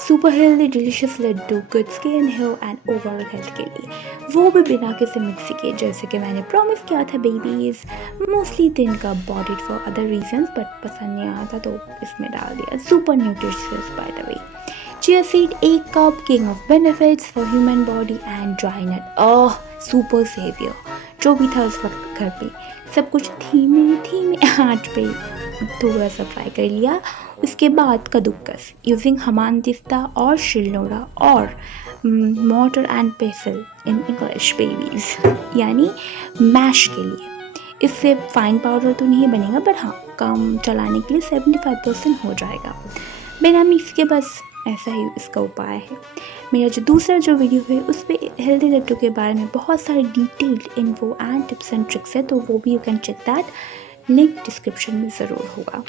Super healthy delicious laddu, good skin, hair and overall health के लिए, वो भी बिना किसी मिक्सी के, जैसे कि मैंने प्रॉमिस किया था babies. Mostly 3 cup bought it for other reasons, but पसंद नहीं आया था तो इसमें डाल दिया। Super nutritious by the way. Chia seed 1 cup, king of benefits for human body and dry nut, super saviour. जो भी था उस वक्त घर पे, सब कुछ धीमे धीमे आंच पे थोड़ा सा फ्राई कर लिया। उसके बाद कद्दूकस यूजिंग हमानदिस्ता और शिलनोड़ा और motor and पेसल in English babies, यानी मैश के लिए। इससे फाइन पाउडर तो नहीं बनेगा, पर हाँ काम चलाने के लिए 75% हो जाएगा बिना मिक्स के। बस ऐसा ही इसका उपाय है। मेरा जो दूसरा वीडियो है उस पर हेल्दी लड्डू के बारे में बहुत सारे detailed info and tips and tricks है, तो वो भी you can check that, link description में ज़रूर होगा।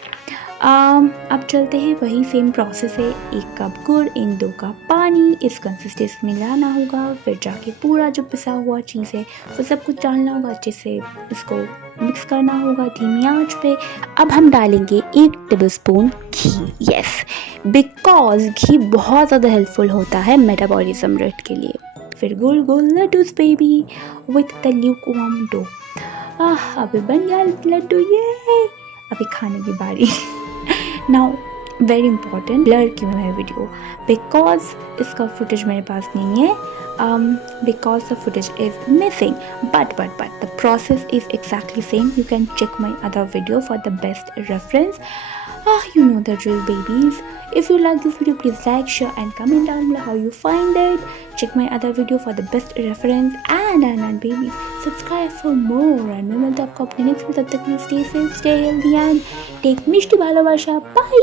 अब चलते हैं, वही सेम प्रोसेस है। 1 कप गुड़ इन 2 कप पानी, इस कंसिस्टेंसी में लाना होगा। फिर जाके पूरा जो पिसा हुआ चीज़ है वो सब कुछ डालना होगा, अच्छे से इसको मिक्स करना होगा धीमी आंच पे। अब हम डालेंगे 1 टेबलस्पून घी, यस, बिकॉज घी बहुत ज़्यादा हेल्पफुल होता है मेटाबॉलिज्म रेट के लिए। फिर गुड़ laddoos baby with the lukewarm dough. अभी बन गया लड्डू, ये अभी खाने की बारी। नाउ वेरी इंपॉर्टेंट, ब्लर क्यों है वीडियो, बिकॉज इसका फुटेज मेरे पास नहीं है, because the footage is missing, but the process is exactly same. You can check my other video for the best reference. You know the drill, babies. If you like this video, please like, share and comment down below how you find it. Check my other video for the best reference, and babies, subscribe for more. And मैं मिलता हूँ आपको अपने next video, तब तक के लिए stay safe, stay healthy and take Mishti Bhalobasha. Bye.